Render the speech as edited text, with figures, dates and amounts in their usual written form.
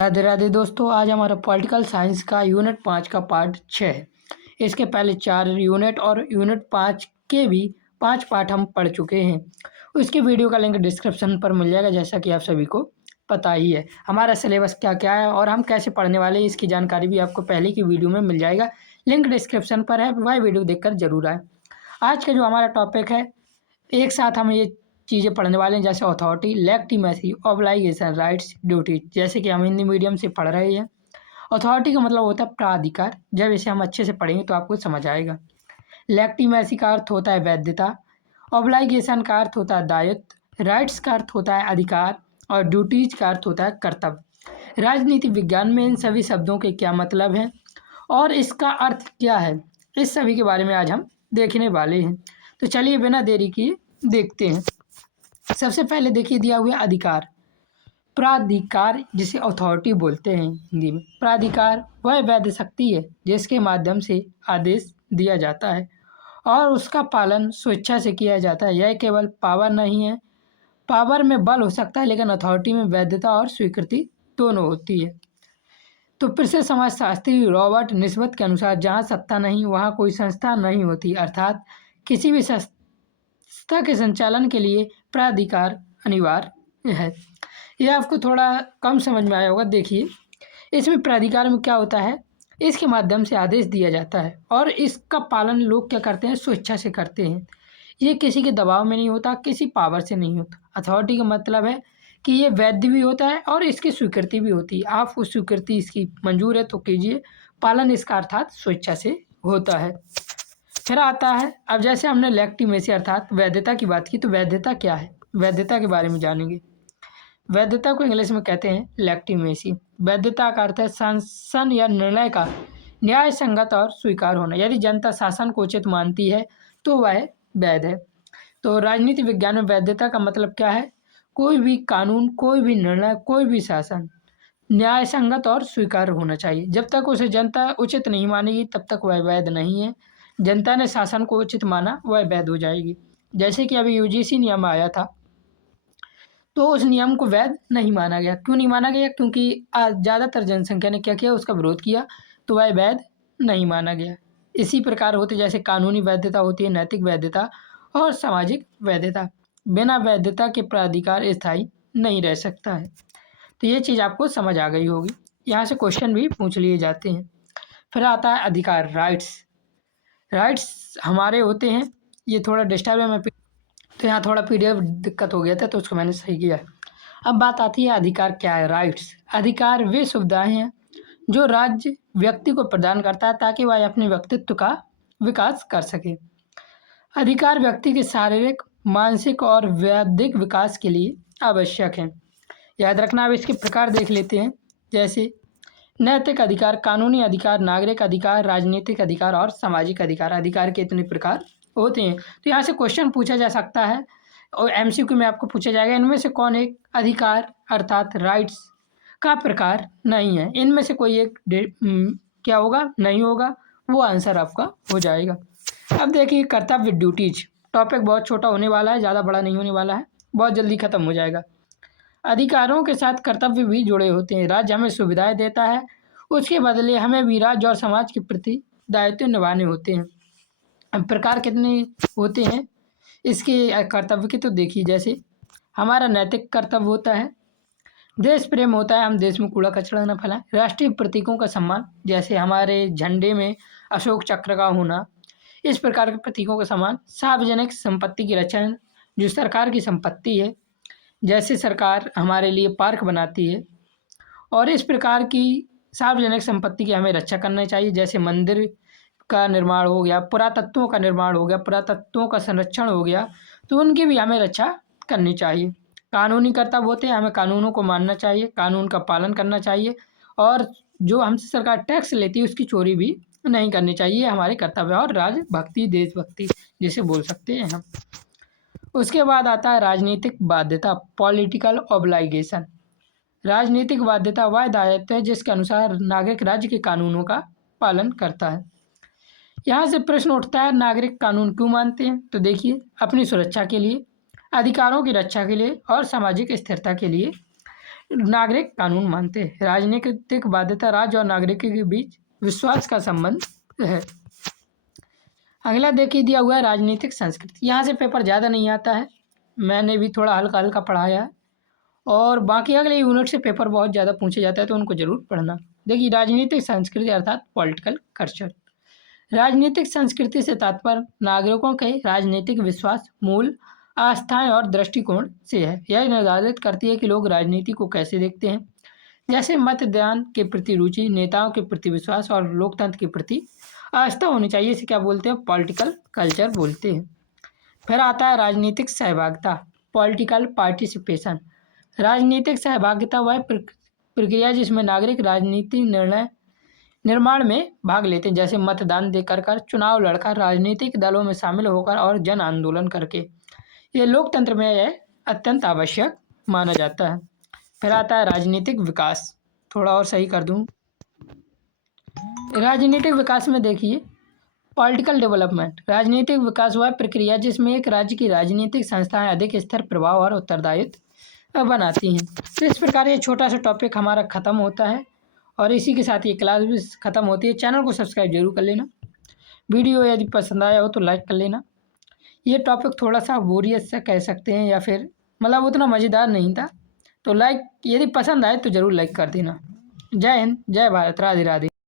राधे राधे दोस्तों, आज हमारा पॉलिटिकल साइंस का यूनिट 5 का पार्ट 6 है। इसके पहले 4 यूनिट और यूनिट 5 के भी 5 पार्ट हम पढ़ चुके हैं। उसकी वीडियो का लिंक डिस्क्रिप्शन पर मिल जाएगा। जैसा कि आप सभी को पता ही है हमारा सिलेबस क्या क्या है और हम कैसे पढ़ने वाले हैं, इसकी जानकारी भी आपको पहले की वीडियो में मिल जाएगा। लिंक डिस्क्रिप्शन पर है, वह वीडियो देखकर जरूर आए। आज का जो हमारा टॉपिक है, एक साथ हम ये चीज़ें पढ़ने वाले हैं, जैसे अथॉरिटी, लेगिटिमेसी, ऑब्लाइगेशन, राइट्स, ड्यूटी। जैसे कि हम हिंदी मीडियम से पढ़ रहे हैं। अथॉरिटी का मतलब होता है प्राधिकार। जब इसे हम अच्छे से पढ़ेंगे तो आपको समझ आएगा। लेगिटिमेसी का अर्थ होता है वैधता, ऑब्लाइगेशन का अर्थ होता है दायित्व, राइट्स का अर्थ होता है अधिकार और ड्यूटीज का अर्थ होता है कर्तव्य। राजनीति विज्ञान में इन सभी शब्दों के क्या मतलब हैं और इसका अर्थ क्या है, इस सभी के बारे में आज हम देखने वाले हैं। तो चलिए बिना देरी किए देखते हैं। सबसे पहले देखिए दिया हुआ अधिकार। प्राधिकार, जिसे अथॉरिटी बोलते हैं हिंदी में। प्राधिकार वह वैध शक्ति है जिसके माध्यम से आदेश दिया जाता है और उसका पालन स्वेच्छा से किया जाता है। यह केवल पावर नहीं है, पावर में बल हो सकता है, लेकिन अथॉरिटी में वैधता और स्वीकृति दोनों होती है। तो प्रसिद्ध समाजशास्त्री रॉबर्ट निस्बत के अनुसार जहाँ सत्ता नहीं वहाँ कोई संस्था नहीं होती, अर्थात किसी भी संस्था के संचालन के लिए प्राधिकार अनिवार्य है। यह आपको थोड़ा कम समझ में आया होगा। देखिए इसमें प्राधिकार में क्या होता है, इसके माध्यम से आदेश दिया जाता है और इसका पालन लोग क्या करते हैं, स्वेच्छा से करते हैं। ये किसी के दबाव में नहीं होता, किसी पावर से नहीं होता। अथॉरिटी का मतलब है कि ये वैध भी होता है और इसकी स्वीकृति भी होती है। आप उस स्वीकृति इसकी मंजूर है तो कीजिए, पालन इसका अर्थात स्वेच्छा से होता है। फिर आता है, अब जैसे हमने लेगिटिमेसी अर्थात वैधता की बात की, तो वैधता क्या है, वैधता के बारे में जानेंगे। वैधता को इंग्लिश में कहते हैं लेगिटिमेसी। वैधता का अर्थ है शासन या निर्णय का न्याय संगत और स्वीकार होना। यदि जनता शासन को उचित मानती है तो वह वैध है। तो राजनीति विज्ञान में वैधता का मतलब क्या है, कोई भी कानून, कोई भी निर्णय, कोई भी शासन न्याय संगत और स्वीकार होना चाहिए। जब तक उसे जनता उचित नहीं मानेगी तब तक वह वैध नहीं है। जनता ने शासन को उचित माना, वह वैध हो जाएगी। जैसे कि अभी यूजीसी नियम आया था, तो उस नियम को वैध नहीं माना गया। क्यों नहीं माना गया, क्योंकि ज़्यादातर जनसंख्या ने क्या किया, उसका विरोध किया, तो वह वैध नहीं माना गया। इसी प्रकार होते जैसे कानूनी वैधता होती है, नैतिक वैधता और सामाजिक वैधता। बिना वैधता के प्राधिकार स्थायी नहीं रह सकता है। तो ये चीज़ आपको समझ आ गई होगी। यहाँ से क्वेश्चन भी पूछ लिए जाते हैं। फिर आता है अधिकार, राइट्स। राइट्स हमारे होते हैं, ये थोड़ा डिस्टर्ब है, मैं तो यहाँ थोड़ा पीडीएफ दिक्कत हो गया था तो उसको मैंने सही किया। अब बात आती है अधिकार क्या है। राइट्स, अधिकार वे सुविधाएं हैं जो राज्य व्यक्ति को प्रदान करता है ताकि वह अपने व्यक्तित्व का विकास कर सके। अधिकार व्यक्ति के शारीरिक, मानसिक और बौद्धिक विकास के लिए आवश्यक है। याद रखना। अब इसके प्रकार देख लेते हैं, जैसे नैतिक अधिकार, कानूनी अधिकार, नागरिक अधिकार, राजनीतिक अधिकार और सामाजिक अधिकार। अधिकार के इतने प्रकार होते हैं। तो यहाँ से क्वेश्चन पूछा जा सकता है और एमसीक्यू में आपको पूछा जाएगा, इनमें से कौन एक अधिकार अर्थात राइट्स का प्रकार नहीं है। इनमें से कोई एक क्या होगा, नहीं होगा, वो आंसर आपका हो जाएगा। अब देखिए कर्तव्य, ड्यूटीज। टॉपिक बहुत छोटा होने वाला है, ज़्यादा बड़ा नहीं होने वाला है, बहुत जल्दी खत्म हो जाएगा। अधिकारों के साथ कर्तव्य भी जुड़े होते हैं। राज्य हमें सुविधाएं देता है, उसके बदले हमें भी राज्य और समाज के प्रति दायित्व निभाने होते हैं। अब प्रकार कितने होते हैं इसके कर्तव्य के, तो देखिए जैसे हमारा नैतिक कर्तव्य होता है, देश प्रेम होता है, हम देश में कूड़ा कचरा न फैलाएं। राष्ट्रीय प्रतीकों का सम्मान, जैसे हमारे झंडे में अशोक चक्र का होना, इस प्रकार के प्रतीकों का सम्मान। सार्वजनिक संपत्ति की रक्षा, जो सरकार की संपत्ति है, जैसे सरकार हमारे लिए पार्क बनाती है और इस प्रकार की सार्वजनिक संपत्ति की हमें रक्षा करनी चाहिए। जैसे मंदिर का निर्माण हो गया, पुरातत्वों का निर्माण हो गया, पुरातत्वों का संरक्षण हो गया, तो उनकी भी हमें रक्षा करनी चाहिए। कानूनी कर्तव्य होते हैं, हमें कानूनों को मानना चाहिए, कानून का पालन करना चाहिए और जो हमसे सरकार टैक्स लेती है उसकी चोरी भी नहीं करनी चाहिए, हमारे कर्तव्य। और राजभक्ति, देशभक्ति जिसे बोल सकते हैं हम। उसके बाद आता है राजनीतिक बाध्यता, पॉलिटिकल ऑब्लाइगेशन। राजनीतिक बाध्यता वह दायित्व है जिसके अनुसार नागरिक राज्य के कानूनों का पालन करता है। यहाँ से प्रश्न उठता है, नागरिक कानून क्यों मानते हैं, तो देखिए अपनी सुरक्षा के लिए, अधिकारों की रक्षा के लिए और सामाजिक स्थिरता के लिए। नागरिक कानून मानते हैं। राजनीतिक बाध्यता राज्य और नागरिकों के बीच विश्वास का संबंध है। अगला देखिए दिया हुआ है राजनीतिक संस्कृति। यहाँ से पेपर ज़्यादा नहीं आता है, मैंने भी थोड़ा हल्का हल्का पढ़ाया है, और बाकी अगले यूनिट से पेपर बहुत ज़्यादा पूछे जाता है तो उनको जरूर पढ़ना। देखिए राजनीतिक संस्कृति अर्थात पॉलिटिकल कल्चर। राजनीतिक संस्कृति से तात्पर्य नागरिकों के राजनीतिक विश्वास, मूल, आस्थाएं और दृष्टिकोण से है। यह निर्धारित करती है कि लोग राजनीति को कैसे देखते हैं, जैसे मतदान के प्रति रुचि, नेताओं के प्रति विश्वास और लोकतंत्र के प्रति आस्था होनी चाहिए। इसे क्या बोलते हैं? पॉलिटिकल कल्चर बोलते हैं। फिर आता है राजनीतिक सहभागिता, पॉलिटिकल पार्टिसिपेशन। राजनीतिक सहभागिता वह प्रक्रिया जिसमें नागरिक राजनीति निर्माण में भाग लेते हैं, जैसे मतदान देकर कर, चुनाव लड़कर, राजनीतिक दलों में शामिल होकर और जन आंदोलन करके। ये लोकतंत्र में यह अत्यंत आवश्यक माना जाता है। फिर आता है राजनीतिक विकास, थोड़ा और सही कर दूं। राजनीतिक विकास में देखिए पॉलिटिकल डेवलपमेंट। राजनीतिक विकास वह प्रक्रिया जिसमें एक राज्य की राजनीतिक संस्थाएं अधिक स्थिर, प्रभाव और उत्तरदायित्व बनाती हैं। तो इस प्रकार ये छोटा सा टॉपिक हमारा ख़त्म होता है और इसी के साथ ये क्लास भी ख़त्म होती है। चैनल को सब्सक्राइब जरूर कर लेना। वीडियो यदि पसंद आया हो तो लाइक कर लेना। ये टॉपिक थोड़ा सा बोरियत सा कह सकते हैं, या फिर मतलब उतना मज़ेदार नहीं था, तो लाइक यदि पसंद आए तो ज़रूर लाइक कर देना। जय हिंद, जय भारत, राधे राधे।